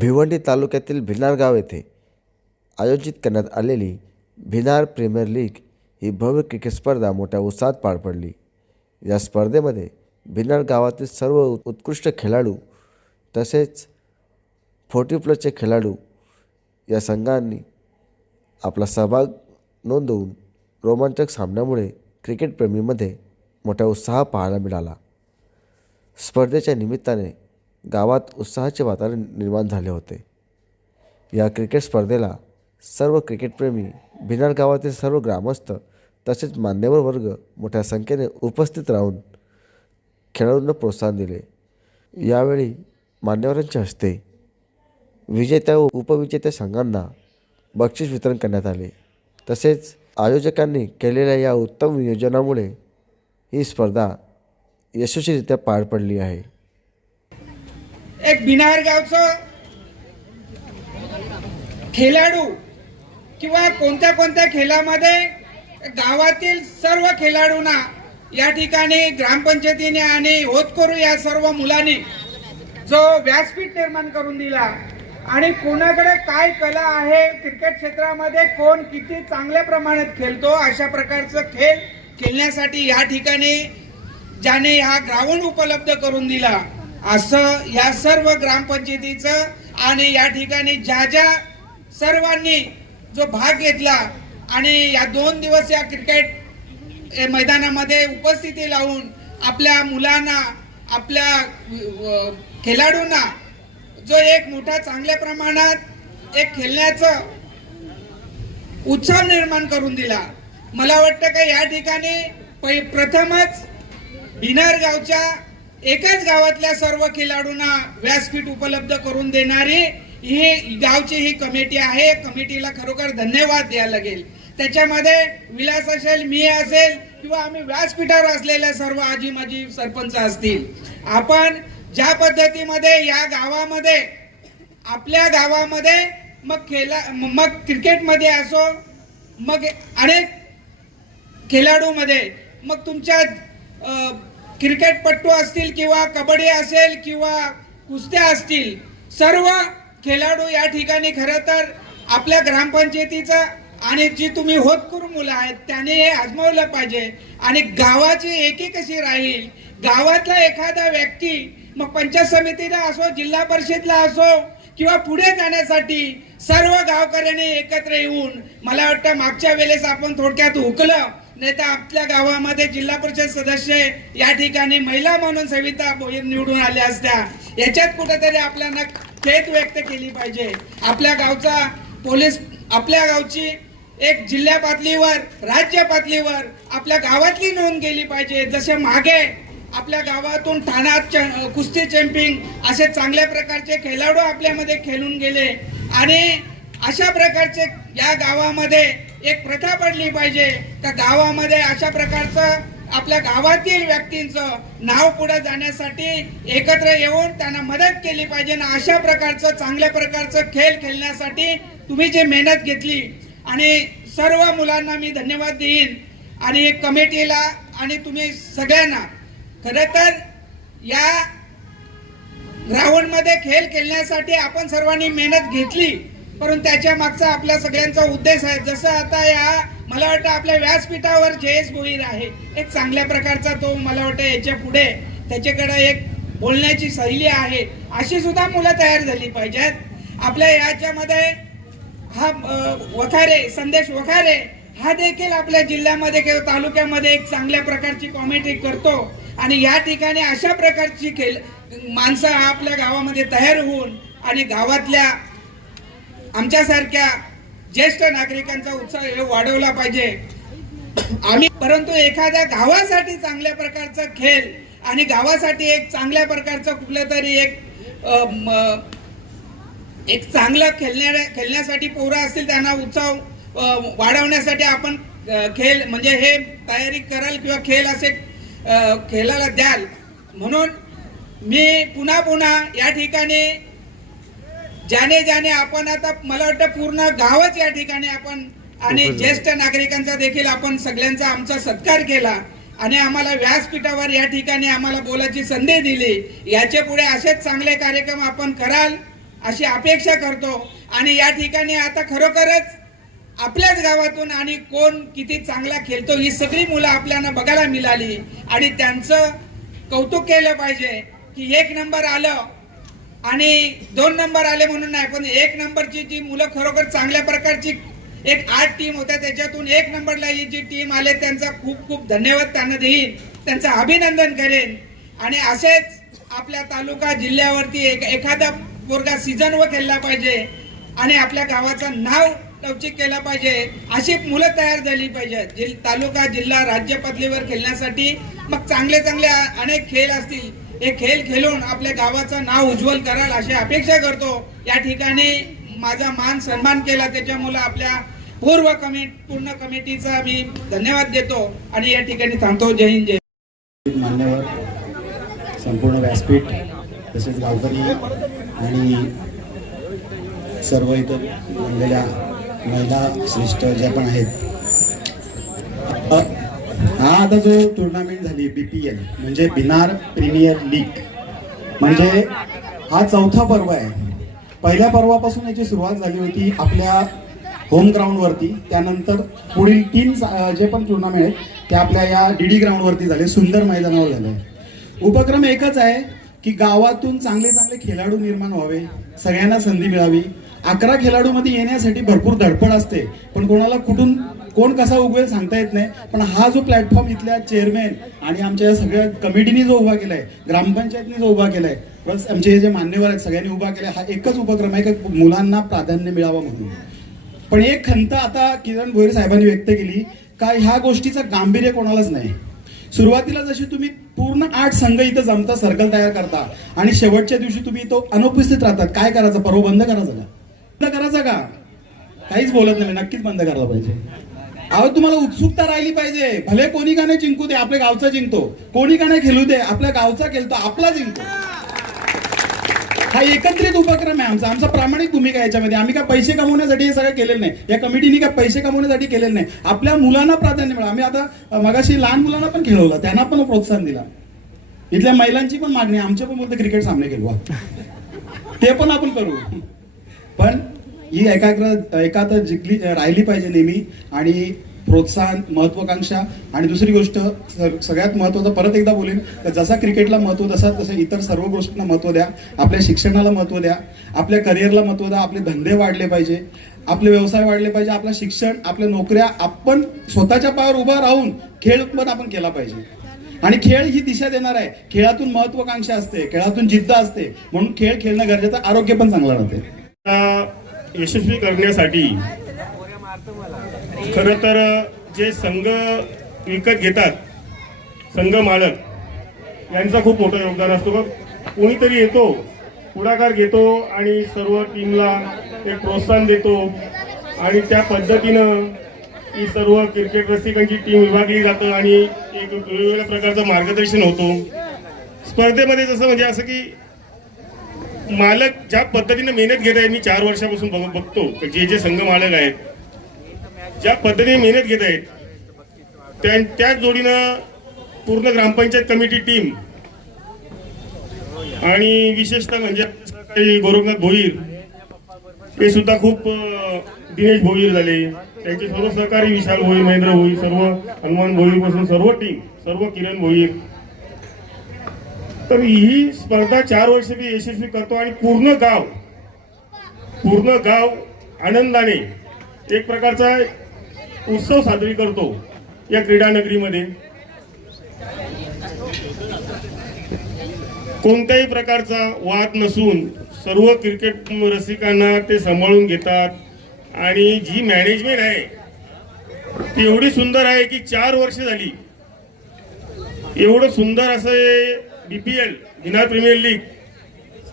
भिवंडी तालुक्यातील भिनार गाव येथे आयोजित करण्यात आलेली भिनार प्रीमियर लीग ही भव्य क्रिकेट स्पर्धा मोठ्या उत्साहात पार पडली। या स्पर्धेमध्ये भिनार गावातील सर्व उत्कृष्ट खेळाडू तसेच 40+ खेळाडू या संघांनी आपला सहभाग नोंदवून रोमांचक सामन्यामुळे क्रिकेट प्रेमीमध्ये मोठा उत्साह पाहायला मिळाला। स्पर्धेच्या निमित्ताने गावात उत्साहाचे वातावरण निर्माण झाले होते। या क्रिकेट स्पर्धेला सर्व क्रिकेटप्रेमी, भिनार गावातील सर्व ग्रामस्थ तसेच मान्यवर वर्ग मोठ्या संख्येने उपस्थित राहून खेळाडूंना प्रोत्साहन दिले। यावेळी मान्यवरांच्या हस्ते विजेत्या व उपविजेत्या संघांना बक्षीस वितरण करण्यात आले। तसेच आयोजकांनी केलेल्या या उत्तम नियोजनामुळे ही स्पर्धा यशस्वीरित्या पार पडली आहे। एक भिनार गावचा खेळाडू किंवा कोणत्या खेळामध्ये गावातील सर्व खेळाडूंना या ठिकाणी ग्रामपंचायतीने आणि होतकरू या सर्व मुलांनी जो व्यासपीठ निर्माण करून दिला आणि कोणाकडे काय कला आहे क्रिकेट क्षेत्रामध्ये, कोण किती चांगल्या प्रमाणात खेळतो, अशा प्रकारचा खेळ खेळण्यासाठी या ठिकाणी ज्याने हा ग्राउंड उपलब्ध करून दिला, असं या सर्व ग्रामपंचायतीचं आणि या ठिकाणी ज्या सर्वांनी जो भाग घेतला आणि या 2 दिवस या क्रिकेट मैदानामध्ये उपस्थिती लावून आपल्या मुलांना, आपल्या खेळाडूंना जो एक मोठा चांगल्या प्रमाणात एक खेळण्याचा उत्साह निर्माण करून दिला। मला वाटतं की या ठिकाणी प्रथमच भिनार गावच्या एकाच गावातल्या सर्व खेळाडूंना व्यासपीठ उपलब्ध करून देणारी ही गावची ही कमिटी आहे। कमिटीला खरोखर धन्यवाद द्यायला लागेल। त्याच्यामध्ये विलास असेल, मी असेल किंवा आम्ही व्यासपीठावर असलेल्या सर्व आजी माजी सरपंच असतील, आपण ज्या पद्धतीमध्ये या गावामध्ये आपल्या गावामध्ये मग क्रिकेटमध्ये असो, मग अनेक खेळाडूमध्ये, मग तुमच्या क्रिकेटपटू असतील किंवा कबड्डी असेल किंवा कुस्त्या असतील, सर्व खेळाडू या ठिकाणी खरं तर आपल्या ग्रामपंचायतीचा आणि जी तुम्ही होतकरू मुलं आहेत त्याने हे आजमावलं पाहिजे आणि गावाची एकी कशी राहील, गावातला एखादा व्यक्ती मग पंचायत समितीला असो, जिल्हा परिषदला असो किंवा पुढे जाण्यासाठी सर्व गावकऱ्यांनी एकत्र येऊन, मला वाटतं मागच्या वेळेस आपण थोडक्यात हुकलं, नाही तर आपल्या गावामध्ये जिल्हा परिषद सदस्य या ठिकाणी महिला म्हणून सविता भोईर निवडून आल्या असत्या। याच्यात कुठेतरी आपल्याला खेद व्यक्त केली पाहिजे। आपल्या गावचा पोलीस, आपल्या गावची एक जिल्हा पातळीवर, राज्य पातळीवर आपल्या गावातली नोंद केली पाहिजे। जसे मागे आपल्या गावातून ठाण्यात कुस्ती चॅम्पियन असे चांगल्या प्रकारचे खेळाडू आपल्यामध्ये खेळून गेले आणि अशा प्रकारचे या गावामध्ये एक प्रथा पडली पाहिजे त्या गावामध्ये अशा प्रकारचं आपल्या गावातील व्यक्तींचं नाव पुढे जाण्यासाठी एकत्र येऊन त्यांना मदत केली पाहिजे ना। अशा प्रकारचं चांगल्या प्रकारचं खेळ खेळण्यासाठी तुम्ही जी मेहनत घेतली आणि सर्व मुलांना मी धन्यवाद देईन आणि कमिटीला आणि तुम्ही सगळ्यांना। खरं तर या ग्राउंडमध्ये खेळ खेळण्यासाठी आपण सर्वांनी मेहनत घेतली, परंतु त्याच्या मागचा आपल्या सगळ्यांचा उद्देश आहे। जसं आता या मला वाटतं आपल्या व्यासपीठावर जयेश भोईर आहे, एक चांगल्या प्रकारचा तो, मला वाटतं याच्या पुढे त्याच्याकडे एक बोलण्याची शैली आहे, अशी सुद्धा मुलं तयार झाली पाहिजेत। आपल्या याच्यामध्ये हा वखारे, संदेश वखारे हा देखील आपल्या जिल्ह्यामध्ये किंवा तालुक्यामध्ये एक चांगल्या प्रकारची कॉमेडी करतो आणि या ठिकाणी अशा प्रकारची माणसं आपल्या गावामध्ये तयार होऊन आणि गावातल्या आमच्यासारख्या ज्येष्ठ नागरिकांचा उत्साह वाढवला पाहिजे आम्ही। परंतु एखाद्या गावासाठी चांगल्या प्रकारचा खेळ आणि गावासाठी एक चांगल्या प्रकारचं कुठलं तरी एक चांगलं खेळण्यासाठी पोरं असतील त्यांना उत्साह वाढवण्यासाठी आपण खेळ म्हणजे हे तयारी कराल किंवा खेळ असे खेळायला द्याल, म्हणून मी पुन्हा या ठिकाणी ज्याने आपण आता मला वाटतं पूर्ण गावच या ठिकाणी आपण आणि ज्येष्ठ नागरिकांचा देखील आपण सगळ्यांचा आमचा सत्कार केला आणि आम्हाला व्यासपीठावर या ठिकाणी आम्हाला बोलायची संधी दिली। याच्या पुढे असेच चांगले कार्यक्रम आपण कराल अशी अपेक्षा करतो. आणि या ठिकाणी आता खरोखरच आपल्याच गावातून आणि कोण किती चांगला खेळतो ही सगळी मुलं आपल्याला बघायला मिळाली आणि त्यांचं कौतुक केलं पाहिजे की 1 नंबर आलं आणि 2 नंबर आले म्हणून नाही, पण 1 नंबरची जी मुलं खरोखर चांगल्या प्रकारची एक 8 टीम होत्या त्याच्यातून 1 नंबरला ही जी टीम आले त्यांचा खूप खूप धन्यवाद त्यांना देईन, त्यांचं अभिनंदन करेन. आणि असेच आपल्या तालुका जिल्ह्यावरती एखादा पोरगा सीझन व खेळला पाहिजे आणि आपल्या गावाचं नाव लवचिक केलं पाहिजे, अशी मुलं तयार झाली पाहिजे. तालुका जिल्हा राज्य पातळीवर खेळण्यासाठी मग चांगले चांगले अनेक खेळ असतील, हे खेळ खेळून आपल्या गावाचं नाव उज्ज्वल कराल अशी अपेक्षा करतो. या ठिकाणी माझा मान सन्मान केला त्याच्यामुळे आपल्या पूर्ण कमिटीचा मी धन्यवाद देतो आणि या ठिकाणी थांबतो. जय हिंद, जय. मान्यवर, संपूर्ण व्यासपीठ, तसेच गावकरी आणि सर्व इतर बनलेल्या महिला श्रेष्ठ ज्या पण आहेत. हा आता जो टुर्नामेंट झाली BPL म्हणजे भिनार प्रीमियर लीग, म्हणजे हा 4था पर्व आहे. पहिल्या पर्वापासून याची सुरुवात झाली होती आपल्या होम ग्राउंडवरती. त्यानंतर पुढील 3 जे पण टुर्नामेंट आहेत ते आपल्या या DD ग्राउंडवरती झाले, सुंदर मैदानावर झाले. उपक्रम एकच आहे की गावातून चांगले चांगले खेळाडू निर्माण व्हावे, सगळ्यांना संधी मिळावी. 11 खेळाडूमध्ये येण्यासाठी भरपूर धडपड असते, पण कोणाला कुठून कोण कसा उगवेल सांगता येत नाही. पण हा जो प्लॅटफॉर्म इथल्या चेअरमॅन आणि आमच्या सगळ्या कमिटीने जो उभा केलाय, ग्रामपंचायतने जो उभा केलाय, प्लस आमचे हे जे मान्यवर आहेत सगळ्यांनी उभा केलाय, हा एकच उपक्रम आहे की मुलांना प्राधान्य मिळावं म्हणून. पण एक खंत आता किरण भोईर साहेबांनी व्यक्त केली का ह्या गोष्टीचं गांभीर्य कोणालाच नाही. सुरुवातीला जशी तुम्ही पूर्ण 8 संघ इथं जमता, सर्कल तयार करता आणि शेवटच्या दिवशी तुम्ही तो अनुपस्थित राहतात, काय करायचं? पर्व बंद करायचं का? बंद करायचं का? काहीच बोलत नाही, नक्कीच बंद करायला पाहिजे. अहो तुम्हाला उत्सुकता राहिली पाहिजे. भले कोणी का नाही जिंकू दे, आपल्या गावचा जिंकतो, कोणी का नाही खेळू दे, आपल्या गावचा खेळतो, आपला जिंकतो. हा एकत्रित उपक्रम आहे आमचा प्रामाणिक भूमिका याच्यामध्ये. आम्ही काय पैसे कमवण्यासाठी हे सगळं केलेलं नाही, या कमिटीने काय पैसे कमवण्यासाठी केलेलं नाही. आपल्या मुलांना प्राधान्य मिळालं. आम्ही आता मगाशी लहान मुलांना पण खेळवलं, त्यांना पण प्रोत्साहन दिला. इथल्या महिलांची पण मागणी, आमच्या पण बोलते क्रिकेट सामने खेळवा, ते पण आपण करू. पण ही एकाग्र जिंकली राहिली पाहिजे नेहमी, आणि प्रोत्साहन, महत्वाकांक्षा. आणि दुसरी गोष्ट सगळ्यात महत्वाचं, परत एकदा बोलेन, तर जसा क्रिकेटला महत्व तसं इतर सर्व गोष्टींना महत्व द्या. आपल्या शिक्षणाला महत्व द्या, आपल्या करिअरला महत्व द्या. आपले धंदे वाढले पाहिजे, आपले व्यवसाय वाढले पाहिजे, आपलं शिक्षण, आपल्या नोकऱ्या, आपण स्वतःच्या पायावर उभा राहून खेळ पण आपण केला पाहिजे. आणि खेळ ही दिशा देणार आहे. खेळातून महत्वाकांक्षा असते, खेळातून जिद्द असते, म्हणून खेळ खेळणं गरजेचं. आरोग्य पण चांगलं राहते. यशस्वी करण्यासाठी खरं तर जे संघ विकत घेतात, संघ मालक यांचा खूप मोठं योगदान असतो. कोणीतरी येतो, पुढाकार घेतो आणि सर्व टीमला एक प्रोत्साहन देतो आणि त्या पद्धतीनं ही सर्व क्रिकेट रसिकांची टीम विभागली जातं आणि एक वेगवेगळ्या प्रकारचं मार्गदर्शन होतो स्पर्धेमध्ये. जसं म्हणजे असं की मालक ज्या पद्धतीने मेहनत घेत आहेत, मी 4 वर्षापासून बघतो की जे संघ मालक आहेत ज्या पद्धतीने मेहनत घेत आहेत, त्याच जोडीनं पूर्ण ग्रामपंचायत कमिटी टीम आणि विशेषतः म्हणजे गोरखनाथ भोईर हे सुद्धा खूप, दिनेश भोईर झाले, त्यांचे सर्व सहकारी, विशाल भोईर, महेंद्र भोईर, सर्व हनुमान भोईर पासून सर्व टीम, सर्व किरण भोईर. तर ही स्पर्धा 4 वर्ष मी यशस्वी करतो आणि पूर्ण गाव आनंदाने एक प्रकारचा उत्सव साजरी करतो या क्रीडा नगरीमध्ये. कोणत्याही प्रकारचा वाद नसून सर्व क्रिकेट रसिकांना ते सांभाळून घेतात आणि जी मॅनेजमेंट आहे ती एवढी सुंदर आहे की 4 वर्ष झाली एवढं सुंदर असं BPL भिनार प्रीमियर लीग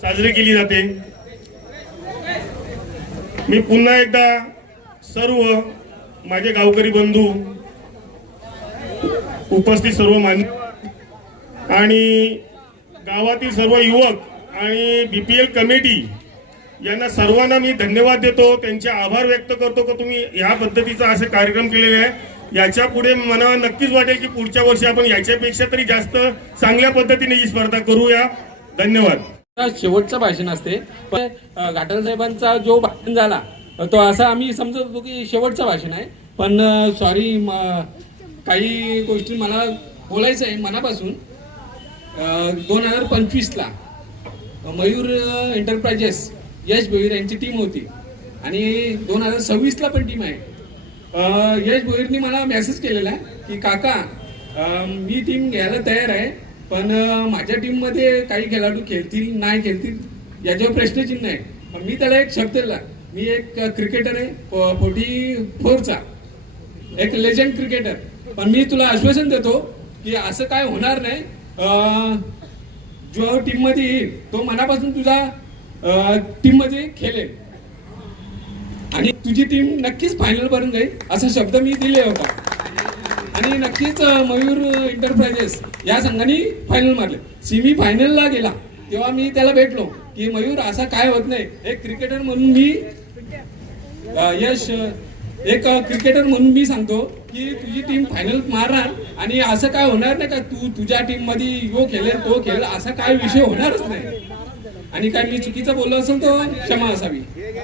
साजरी केली जाते. मी पुन्हा एकदा सर्व माझे गावकरी बंधू, उपस्थित सर्व मान्य आणि गावातील सर्व युवक आणि BPL कमिटी यांना सर्वांना मी धन्यवाद देतो, त्यांचे आभार व्यक्त करतो की तुम्ही या पद्धतीचा असे कार्यक्रम केलेले आहे. याच्या पुढे मला नक्कीच वाटेल की पुढच्या वर्षी आपण याच्यापेक्षा तरी जास्त चांगल्या पद्धतीने ही स्पर्धा करूया. धन्यवाद. शेवटचं भाषण असते. पण घाटल साहेबांचा जो भाषण झाला तो असा आम्ही समजत होतो की शेवटचं भाषण आहे. पण सॉरी, काही गोष्टी मला बोलायचं आहे मनापासून. 2025ला मयूर एंटरप्राइजेस यश भोईर यांची टीम होती आणि 2026ला पण टीम आहे. यश भोईरनी मला मेसेज केलेला आहे की काका मी टीम घ्यायला तयार आहे, पण माझ्या टीममध्ये काही खेळाडू खेळतील नाही खेळतील याच्यावर प्रश्नचिन्ह आहे. पण मी त्याला एक शब्द दिला, मी एक क्रिकेटर आहे 44चा, एक लेजंड क्रिकेटर, पण मी तुला आश्वासन देतो की असं काय होणार नाही. जो टीम मध्ये येईल तो मनापासून तुझा टीम मध्ये खेळेल आणि तुझी टीम नक्कीच फायनल पर्यंत जाईल असा शब्द मी दिले होता. आणि नक्कीच मयूर एंटरप्राइजेस या संघाने फायनल मारले. सेमी फायनलला गेला तेव्हा मी त्याला भेटलो की मयूर असा काय होत नाही, एक क्रिकेटर म्हणून मी एक क्रिकेटर म्हणून मी सांगतो की तुझी टीम फायनल मारणार आणि असं काय होणार नाही का तू तुझ्या टीम मध्ये यो खेळेल तो खेळेल असा काय विषय होणारच नाही. आणि काय मी चुकीचं बोललो असेल तर क्षमा असावी.